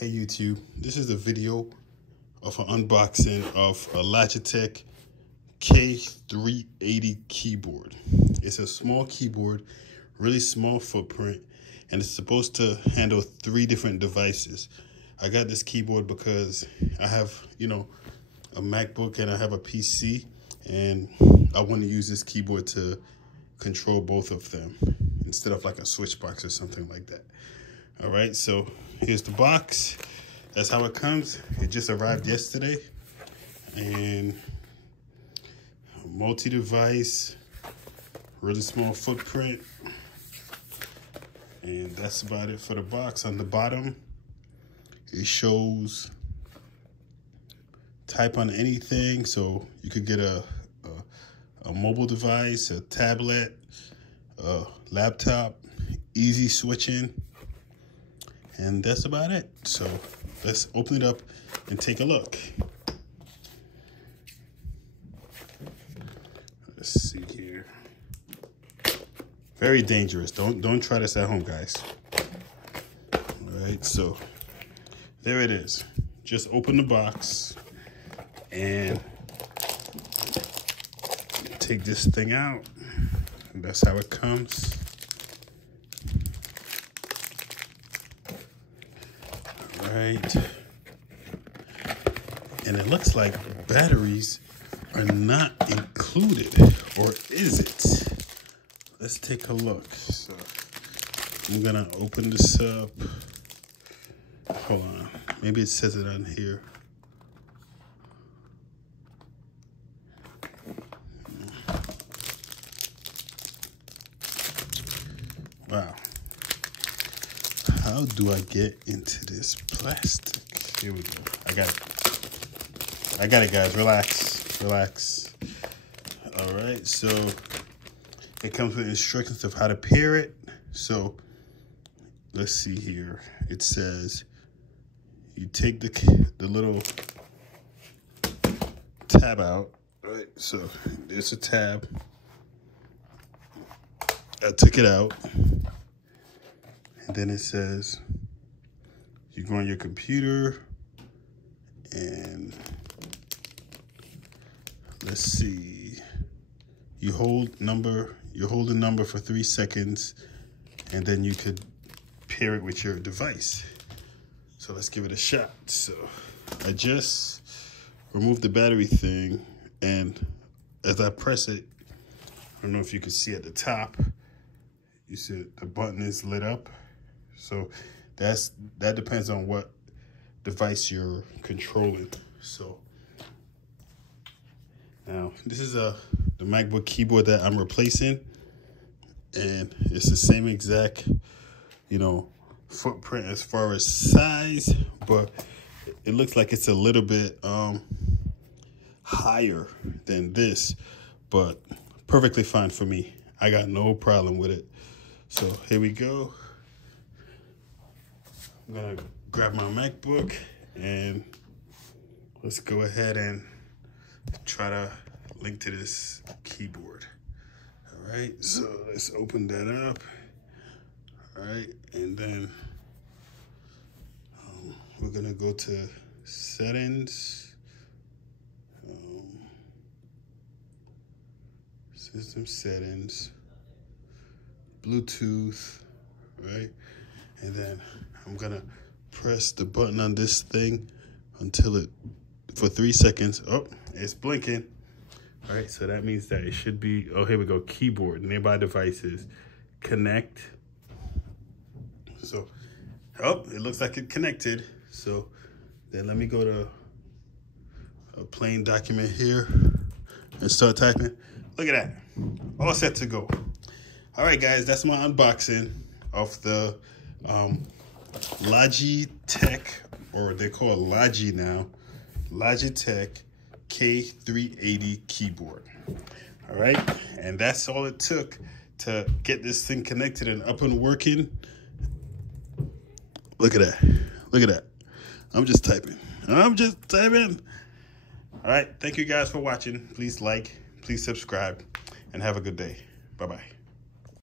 Hey YouTube, this is a video of an unboxing of a Logitech K380 keyboard. It's a small keyboard, really small footprint, and it's supposed to handle 3 different devices. I got this keyboard because I have, a MacBook and I have a PC, and I want to use this keyboard to control both of them instead of like a switch box or something like that. All right, so here's the box. That's how it comes. It just arrived yesterday. And multi-device, really small footprint. And that's about it for the box. On the bottom, it shows type on anything. So you could get a mobile device, a tablet, a laptop, easy switching. And that's about it. So let's open it up and take a look. Let's see here. Very dangerous. Don't try this at home, guys. All right, so there it is. Just open the box and take this thing out. And that's how it comes. Right, and it looks like batteries are not included, or is it? Let's take a look. So I'm gonna open this up. Hold on, maybe it says it on here. Wow. How do I get into this plastic? Here we go. I got it, guys. Relax. All right, so it comes with instructions of how to pair it. So let's see here. It says you take the little tab out. All right, so there's a tab. I took it out. And then it says you go on your computer and let's see, you hold the number for 3 seconds, and then you could pair it with your device. So let's give it a shot. So I just removed the battery thing, and as I press it, I don't know if you can see at the top, you see the button is lit up. So that depends on what device you're controlling. So now this is the MacBook keyboard that I'm replacing, and it's the same exact, footprint as far as size, but it looks like it's a little bit higher than this, but perfectly fine for me. I got no problem with it. So here we go. I'm gonna grab my MacBook and let's go ahead and try to link to this keyboard. All right, so let's open that up. All right, and then we're gonna go to settings, system settings, Bluetooth, right? And then I'm gonna press the button on this thing until for 3 seconds. Oh, it's blinking. All right, so that means that it should be, oh, here we go, keyboard, nearby devices, connect. So, oh, it looks like it connected. So then let me go to a plain document here and start typing. Look at that, all set to go. All right, guys, that's my unboxing of the Logitech, or they call it Logi now, Logitech K380 keyboard. All right, and that's all it took to get this thing connected and up and working. Look at that. I'm just typing. All right, thank you guys for watching. Please like, please subscribe, and have a good day. Bye-bye.